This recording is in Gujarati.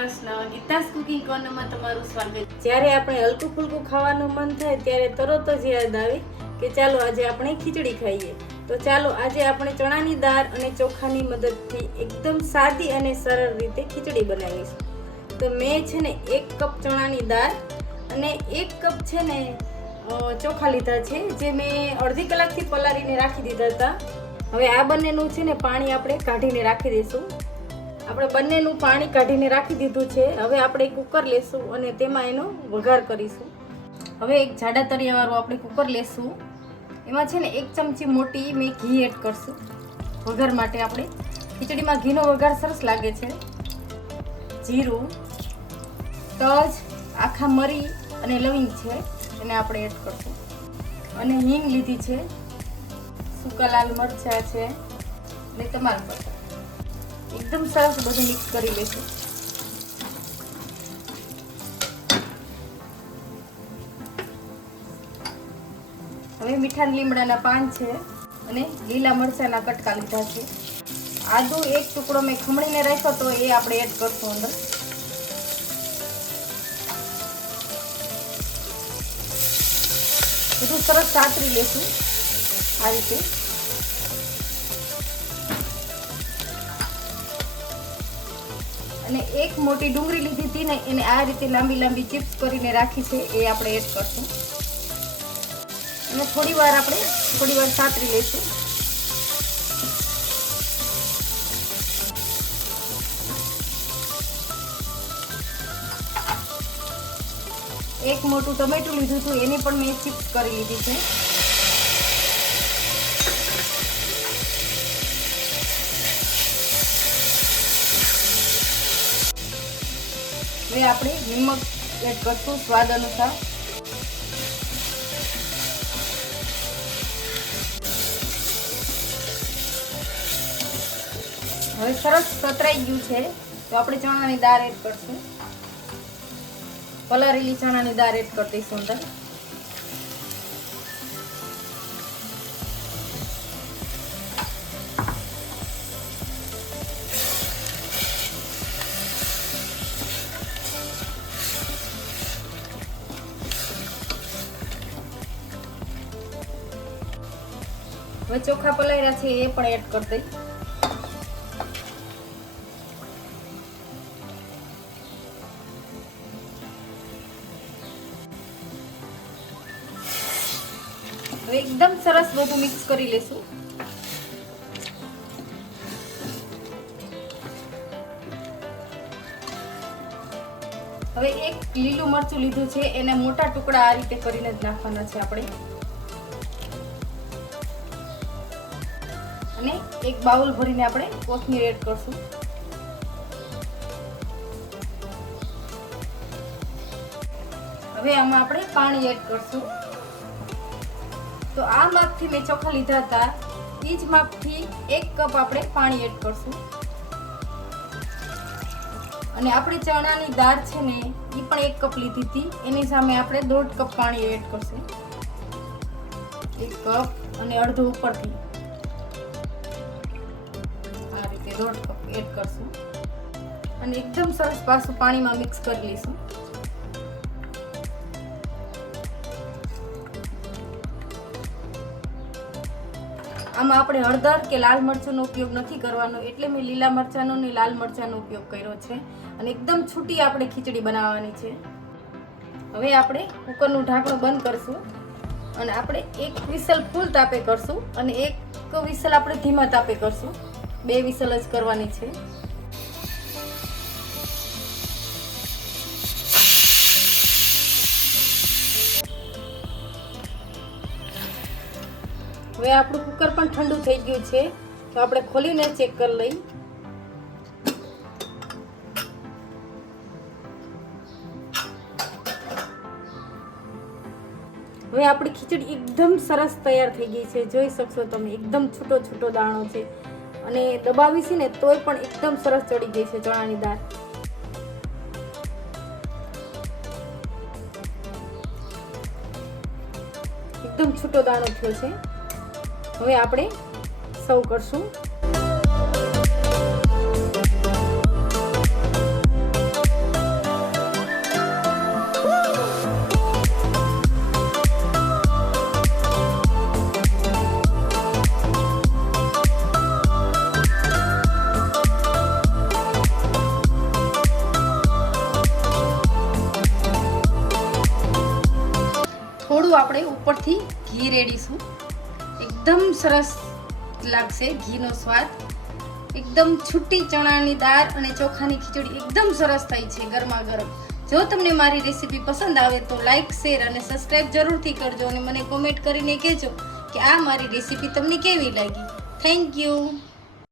કૃષ્ણ. ગીતાસ કુકિંગ કોર્નરમાં તમારું સ્વાગત. જ્યારે આપણે હલકું ફુલકું ખાવાનું મન થાય ત્યારે તરત જ યાદ આવે કે ચાલો આજે આપણે ખીચડી ખાઈએ. તો ચાલો આજે આપણે ચણાની દાળ અને ચોખાની મદદથી એકદમ સાદી અને સરળ રીતે ખીચડી બનાવીશું. તો મેં છે ને 1 કપ ચણાની દાળ અને 1 કપ છે ને ચોખા લીધા છે, જે મેં અડધી કલાકથી પલાળીને રાખી દીધા હતા. હવે આ બંનેનું છે ને પાણી આપણે કાઢીને રાખી દઈશું. આપણે બંનેનું પાણી કાઢીને રાખી દીધું છે. હવે આપણે કુકર લેશું અને તેમાં એનો વઘાર કરીશું. હવે એક જાડા તરિયાવાળું આપણે કુકર લેશું. એમાં છે ને 1 ચમચી મોટી મેં ઘી એડ કરશું વઘાર માટે. આપણે ખીચડીમાં ઘીનો વઘાર સરસ લાગે છે. જીરું, તજ, આખા મરી અને લવિંગ છે, એને આપણે એડ કરશું. અને હિંગ લીધી છે, સૂકા લાલ મરચાં છે અને તમાલપત્ર. એકદમ સરસ બધું મિક્સ કરી લઈશું. હવે મીઠા લીમડાના પાન છે અને લીલા મરચાંના કટકા લીધા છે. આદુ 1 ટુકડો મેં ખમણીને રાખ્યો તો એ આપણે એડ કરશું અંદર. બધું સરસ સાતરી લેશું આ રીતે. અને 1 મોટી ડુંગળી લીધી હતી ને, એને આ રીતે લાંબી લાંબી ચિપ્સ કરીને રાખી છે, એ આપણે એડ કરશું. અને થોડી વાર સાતરી લઈશું. એક મોટું ટમેટું લીધું હતું, એની પણ મેં ચિપ્સ કરી લીધી છે. હવે આપણે નમક એડ કરશું સ્વાદ અનુસાર. હવે સરસ સતરાઈ ગયું છે, તો આપણે ચણાની દાળ એડ કરશું. પલાળેલી ચણાની દાળ એડ કરી દઈશું અંદર. હવે ચોખા પલાળ્યા છે એ પણ એડ કરી દઈ. હવે એકદમ સરસ બધું મિક્સ કરી લેશું. હવે 1 લીલું મરચું લીધું છે, એને મોટા ટુકડા આ રીતે કરીને જ નાખવાના છે આપણે. અને 1 બાઉલ ભરીને આપણે કોથમીર એડ કરશું. હવે આમાં આપણે પાણી એડ કરશું. તો આ માપથી મેં ચોખા લીધા હતા, એ જ માપથી 1 કપ આપણે પાણી એડ કરશું. અને આપણે ચણાની દાળ છે ને, એ પણ 1 કપ લીધી હતી, એની સામે આપણે 1.5 કપ પાણી એડ કરશું. 1 કપ અને અડધો ઉપરથી આ રીતે 1.5 કપ એડ કરશું. અને એકદમ સરસ પાછું પાણીમાં મિક્સ કરી લઈશું. આમાં આપણે હળદર કે લાલ મરચાંનો ઉપયોગ નથી કરવાનો, એટલે મેં લીલા મરચાંનો અને લાલ મરચાંનો ઉપયોગ કર્યો છે. અને એકદમ છૂટી આપણે ખીચડી બનાવવાની છે. હવે આપણે કુકરનું ઢાંકણું બંધ કરશું અને આપણે 1 વિસલ ફૂલ તાપે કરશું અને 1 વિસલ આપણે ધીમા તાપે કરશું. 2 વિસલ જ કરવાની છે. હવે આપણું કુકર પણ ઠંડુ થઈ ગયું છે, તો આપણે ખોલીને ચેક કરી લઈ. હવે આપણી ખીચડી એકદમ સરસ તૈયાર થઈ ગઈ છે. જોઈ શકશો તમે, એકદમ છૂટો છૂટો દાણો છે અને દબાવી છે ને તોય પણ એકદમ સરસ ચડી ગઈ છે ચણાની દાળ. એકદમ છૂટો દાણો થયો છે. હવે આપણે સર્વ કરશું. થોડું આપણે ઉપરથી ઘી રેડીશું. એકદમ સરસ લાગશે ઘીનો સ્વાદ. એકદમ છૂટી ચણાની દાળ અને ચોખાની ખીચડી એકદમ સરસ થઈ છે ગરમા ગરમ. જો તમને મારી રેસીપી પસંદ આવે તો લાઈક, શેર અને સબસ્ક્રાઈબ જરૂરથી કરજો અને મને કોમેન્ટ કરીને કહેજો કે આ મારી રેસીપી તમને કેવી લાગી. Thank you.